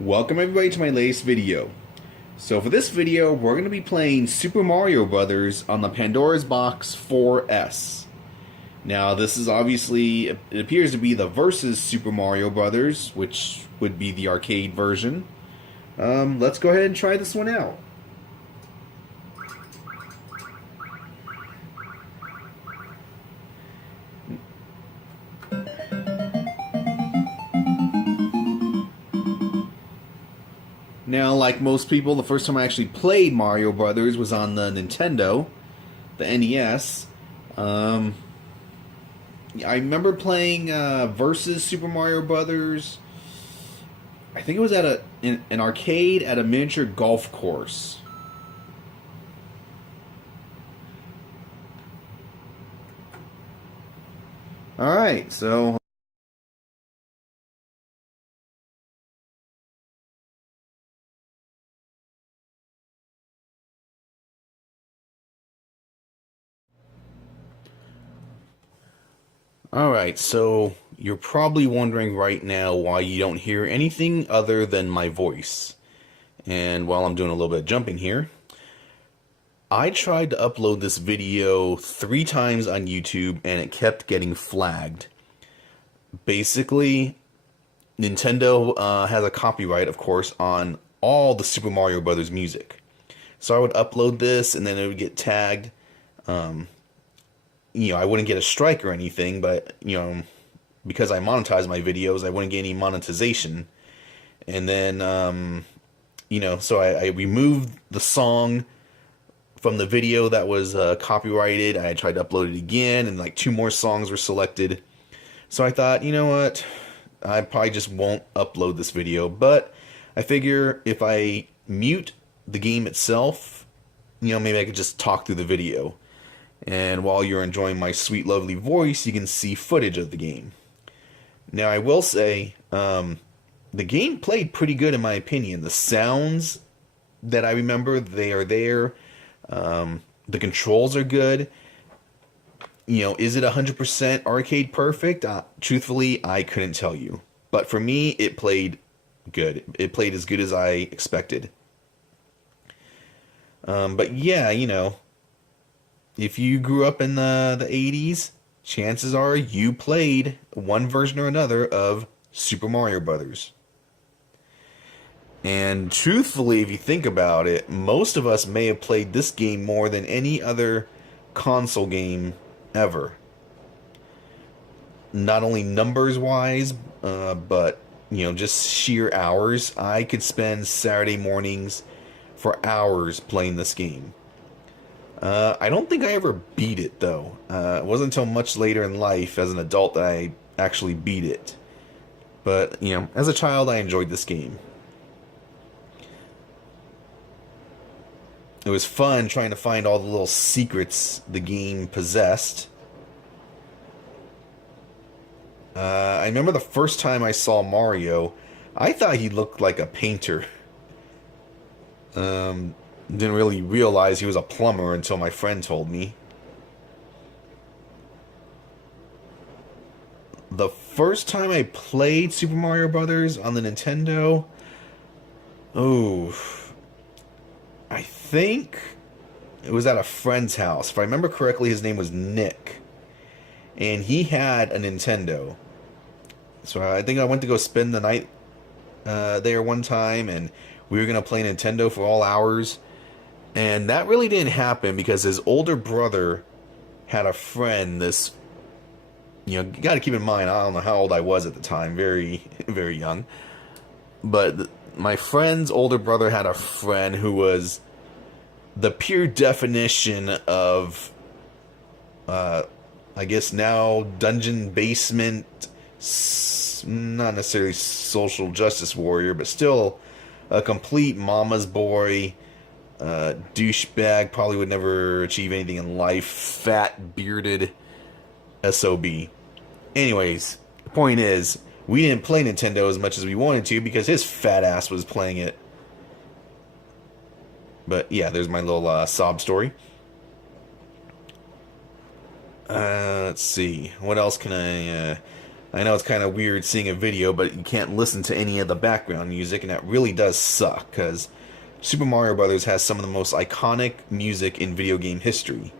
Welcome everybody to my latest video. So for this video, we're going to be playing Super Mario Brothers on the Pandoras Box 4S. Now this is obviously, it appears to be the Versus Super Mario Brothers, which would be the arcade version. Let's go ahead and try this one out. Now, like most people, the first time I actually played Mario Brothers was on the Nintendo, the NES. I remember playing Versus Super Mario Brothers. I think it was at an arcade at a miniature golf course. Alright, so Alright, so you're probably wondering right now why you don't hear anything other than my voice. And while I'm doing a little bit of jumping here, I tried to upload this video 3 times on YouTube and it kept getting flagged. Basically, Nintendo has a copyright, of course, on all the Super Mario Brothers music. So I would upload this and then it would get tagged. I wouldn't get a strike or anything, but, because I monetize my videos, I wouldn't get any monetization. And then, so I removed the song from the video that was copyrighted. I tried to upload it again, and like 2 more songs were selected. So I thought, you know what, I probably just won't upload this video. But I figure if I mute the game itself, maybe I could just talk through the video. And while you're enjoying my sweet, lovely voice, you can see footage of the game. Now, I will say, the game played pretty good in my opinion. The sounds that I remember, they are there. The controls are good. Is it 100% arcade perfect? Truthfully, I couldn't tell you. But for me, it played good. It played as good as I expected. But yeah, if you grew up in the 80s, chances are you played one version or another of Super Mario Brothers. And truthfully, if you think about it, most of us may have played this game more than any other console game ever. Not only numbers-wise, but, just sheer hours. I could spend Saturday mornings for hours playing this game. I don't think I ever beat it, though. It wasn't until much later in life, as an adult, that I actually beat it. But, as a child, I enjoyed this game. It was fun trying to find all the little secrets the game possessed. I remember the first time I saw Mario, I thought he looked like a painter. Didn't really realize he was a plumber until my friend told me. The first time I played Super Mario Brothers on the Nintendo, I think it was at a friend's house. If I remember correctly, his name was Nick. And he had a Nintendo. So I think I went to go spend the night there one time, and we were going to play Nintendo for all hours. And that really didn't happen because his older brother had a friend, you got to keep in mind, I don't know how old I was at the time, very, very young. But my friend's older brother had a friend who was the pure definition of, I guess now, dungeon basement, not necessarily social justice warrior, but still a complete mama's boy. Douchebag, probably would never achieve anything in life, fat, bearded SOB. Anyways, the point is, we didn't play Nintendo as much as we wanted to because his fat ass was playing it. But yeah, there's my little sob story. Let's see, what else can I... I know it's kind of weird seeing a video, but you can't listen to any of the background music, and that really does suck, because Super Mario Brothers has some of the most iconic music in video game history.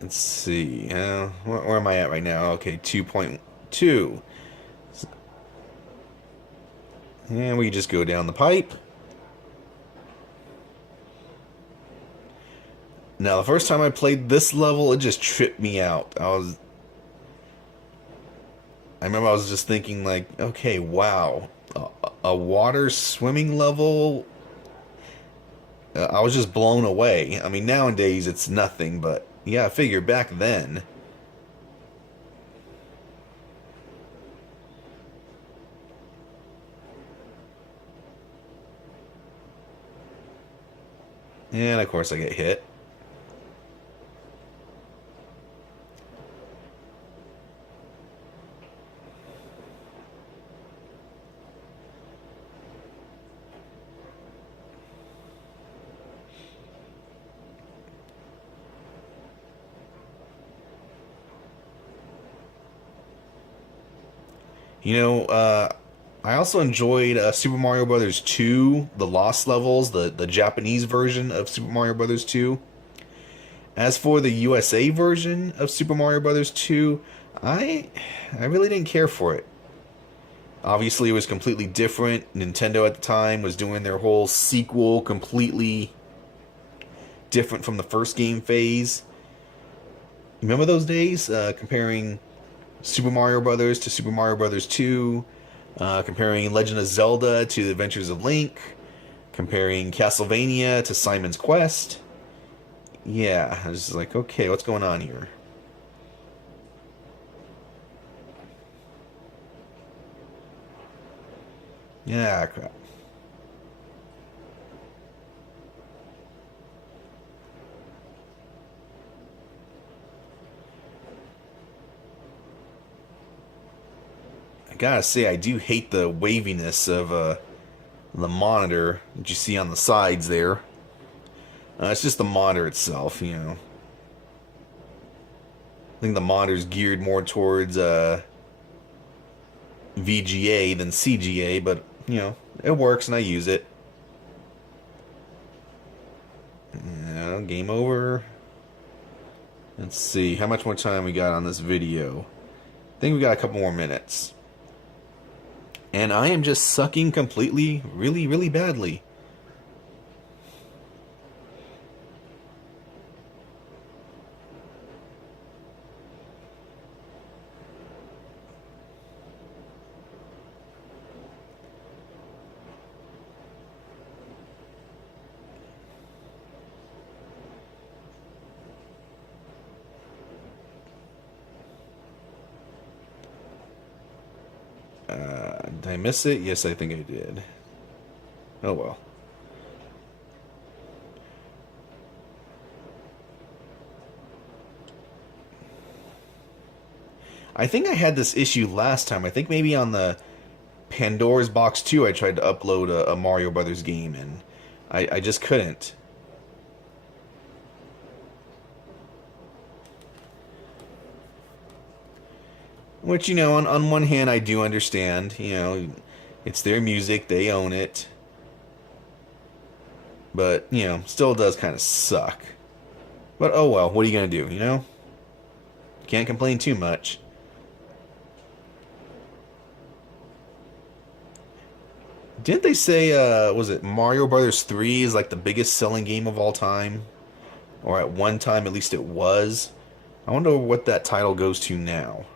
Let's see. Where am I at right now? Okay, 2.2. And we just go down the pipe. Now, the first time I played this level, it just tripped me out. I remember I was just thinking, like, okay, wow, a water swimming level. I was just blown away. I mean, nowadays it's nothing, but yeah, I figure back then. And of course I get hit. You know, I also enjoyed Super Mario Brothers 2, the Lost Levels, the Japanese version of Super Mario Brothers 2. As for the USA version of Super Mario Brothers 2, I really didn't care for it. Obviously, it was completely different. Nintendo at the time was doing their whole sequel completely different from the first game phase. Remember those days? Comparing Super Mario Brothers to Super Mario Brothers 2, comparing Legend of Zelda to The Adventures of Link, comparing Castlevania to Simon's Quest. Yeah, I was just like, okay, what's going on here? Yeah, crap. I gotta say, I do hate the waviness of the monitor that you see on the sides there. It's just the monitor itself, you know. I think the monitor's geared more towards VGA than CGA, but, you know, it works and I use it. Game over. Let's see, how much more time we got on this video? I think we got a couple more minutes. And I am just sucking completely, really, really badly. Did I miss it? Yes, I think I did. Oh well. I think I had this issue last time. I think maybe on the Pandoras Box 2 I tried to upload a Mario Brothers game and I just couldn't. Which, you know, on one hand I do understand, you know, it's their music, they own it. But, you know, still does kind of suck. But oh well, what are you going to do, you know? Can't complain too much. Didn't they say, was it Mario Brothers 3 is like the biggest selling game of all time? Or at one time, at least it was. I wonder what that title goes to now.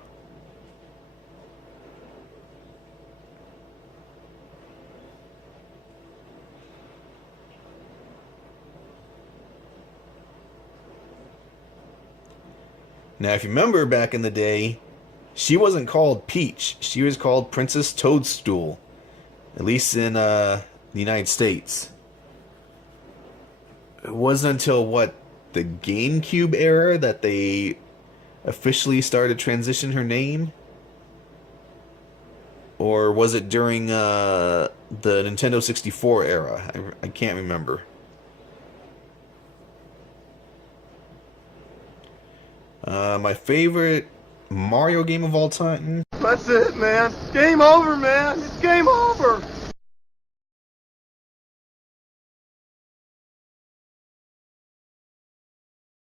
Now, if you remember back in the day, she wasn't called Peach. She was called Princess Toadstool. At least in the United States. It wasn't until, what, the GameCube era that they officially started to transition her name? Or was it during the Nintendo 64 era? I can't remember. My favorite Mario game of all time? That's it, man. Game over, man. It's game over.